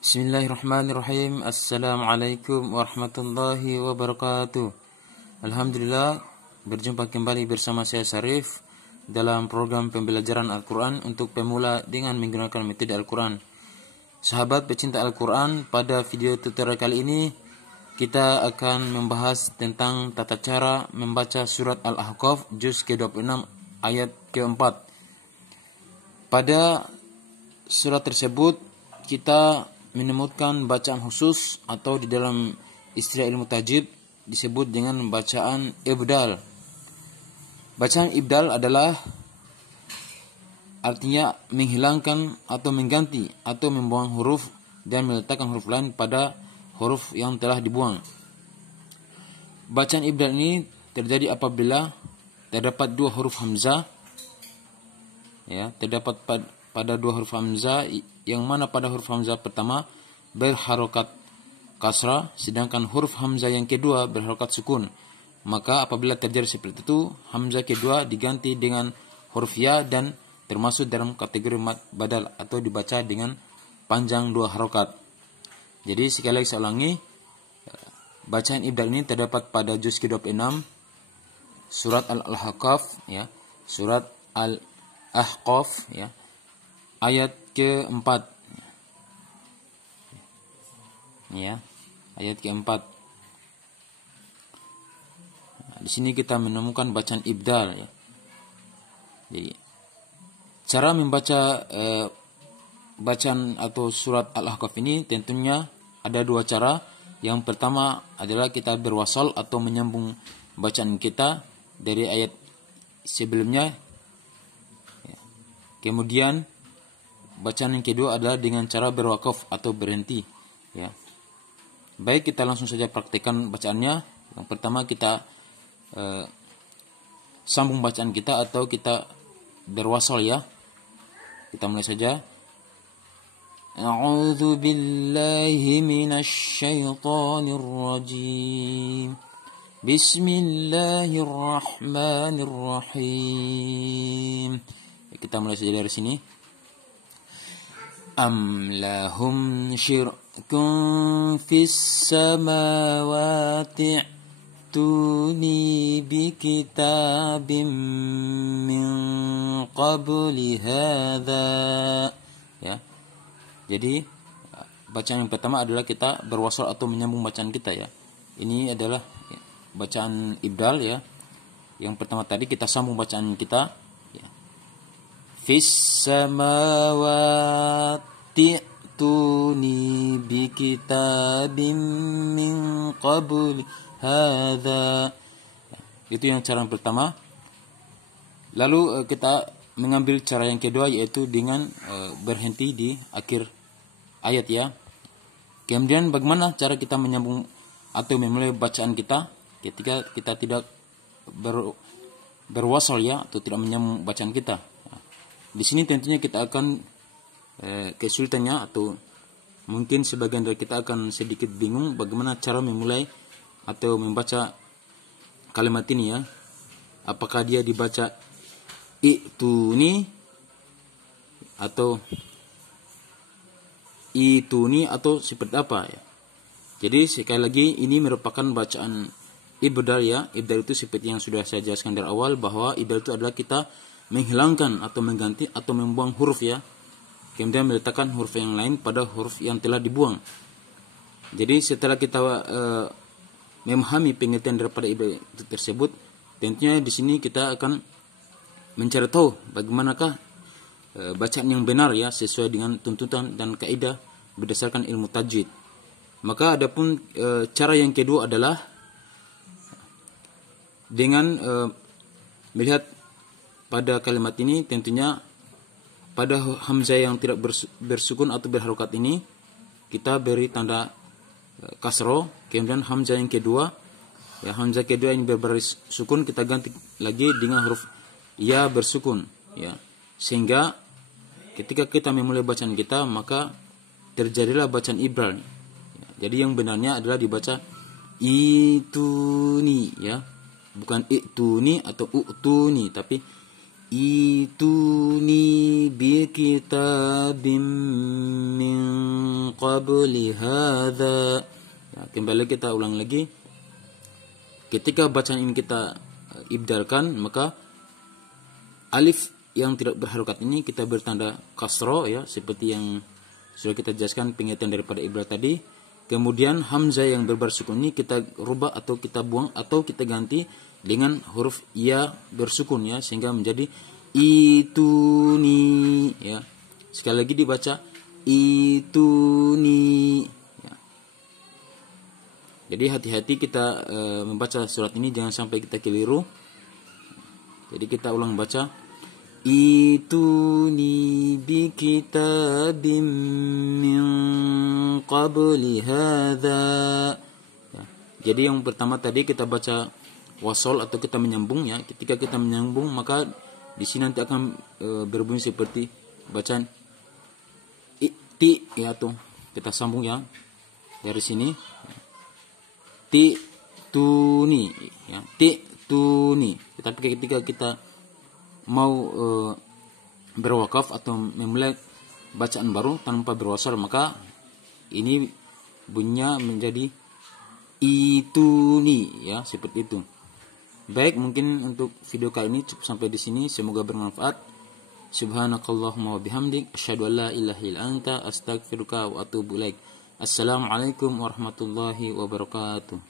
Bismillahirrahmanirrahim. Assalamualaikum warahmatullahi wabarakatuh. Alhamdulillah, berjumpa kembali bersama saya Syarif dalam program pembelajaran Al-Quran untuk pemula dengan menggunakan metode Al-Quran. Sahabat pecinta Al-Quran, pada video tutorial kali ini kita akan membahas tentang tata cara membaca surat Al-Ahqaf juz ke-26 ayat ke-4. Pada surat tersebut kita menemukan bacaan khusus atau di dalam istilah ilmu tajwid disebut dengan bacaan ibdal. Bacaan ibdal adalah artinya menghilangkan atau mengganti atau membuang huruf dan meletakkan huruf lain pada huruf yang telah dibuang. Bacaan ibdal ini terjadi apabila terdapat dua huruf hamzah, terdapat pada dua huruf hamzah, yang mana pada huruf hamzah pertama berharokat kasrah, sedangkan huruf hamzah yang kedua berharokat sukun. Maka apabila terjadi seperti itu, hamzah kedua diganti dengan huruf ya dan termasuk dalam kategori mad badal atau dibaca dengan panjang dua harokat. Jadi sekali lagi saya ulangi, bacaan ibdal ini terdapat pada juz ke-26 surat Al-Ahqaf, surat Al-Ahqaf, ayat ke-4, ayat ke-4. Di sini kita menemukan bacaan ibdal, Jadi cara membaca bacaan atau surat Al-Ahqaf ini tentunya ada dua cara. Yang pertama adalah kita berwasal atau menyambung bacaan kita dari ayat sebelumnya. Kemudian bacaan yang kedua adalah dengan cara berwakaf atau berhenti. Baik, kita langsung saja praktekkan bacaannya. Yang pertama kita sambung bacaan kita atau kita berwasal, Kita mulai saja. A'udzu billahi minasy syaithanir rajim. Bismillahirrahmanirrahim. Kita mulai saja dari sini. Am lahum syirkun fis samawati tuni bi kitabim min qabli hadza. Jadi bacaan yang pertama adalah kita berwasal atau menyambung bacaan kita, Ini adalah bacaan ibdal, Yang pertama tadi kita sambung bacaan kita, Fis samawati tuni bi kitabim min qabli hadza. Itu yang cara yang pertama. Lalu kita mengambil cara yang kedua, yaitu dengan berhenti di akhir ayat, Kemudian bagaimana cara kita menyambung atau memulai bacaan kita ketika kita tidak berwasal, atau tidak menyambung bacaan kita. Di sini tentunya kita akan kesulitannya, atau mungkin sebagian dari kita akan sedikit bingung bagaimana cara memulai atau membaca kalimat ini, Apakah dia dibaca ituni atau ituni atau seperti apa, Jadi sekali lagi ini merupakan bacaan ibdal, Ibdal itu seperti yang sudah saya jelaskan dari awal, bahwa ibdal itu adalah kita menghilangkan atau mengganti atau membuang huruf, Kemudian meletakkan huruf yang lain pada huruf yang telah dibuang. Jadi setelah kita memahami pengertian daripada ibdal itu tersebut, tentunya di sini kita akan mencari tahu bagaimanakah bacaan yang benar, sesuai dengan tuntutan dan kaidah berdasarkan ilmu tajwid. Maka adapun cara yang kedua adalah dengan melihat pada kalimat ini, tentunya pada hamzah yang tidak bersukun atau berharokat ini kita beri tanda kasroh. Kemudian hamzah yang kedua, hamzah kedua yang berbaris sukun kita ganti lagi dengan huruf ya bersukun, Sehingga ketika kita memulai bacaan kita, maka terjadilah bacaan ibdal. Jadi yang benarnya adalah dibaca ituni, bukan ituni atau utuni, tapi ituni bi kitabim min qabli hadza. Ya, kembali kita ulang lagi. Ketika bacaan ini kita ibdalkan, maka alif yang tidak berharokat ini kita bertanda kasro, ya, seperti yang sudah kita jelaskan pengertian daripada ibdal tadi. Kemudian hamzah yang berbaris sukun ini kita rubah atau kita buang atau kita ganti dengan huruf ya bersukun, ya, sehingga menjadi ituni, ya. Sekali lagi dibaca ituni, ya. Jadi hati-hati kita membaca surat ini, jangan sampai kita keliru. Jadi kita ulang baca ituni bi kitabim min qabli hadza. Ya. Jadi yang pertama tadi kita baca wasol atau kita menyambung, ya. Ketika kita menyambung maka di sini nanti akan berbunyi seperti bacaan ti, ya, tuh kita sambung, ya, dari sini, ti tuni, ya, ti tuni. Tapi ketika kita mau berwakaf atau memulai bacaan baru tanpa berwasal, maka ini bunyinya menjadi ituni, ya, seperti itu. Baik, mungkin untuk video kali ini cukup sampai di sini. Semoga bermanfaat. Subhanakallahumma wa bihamdik, asyhadu an la ilaha illa anta, astaghfiruka wa atubu ilaik. Assalamualaikum warahmatullahi wabarakatuh.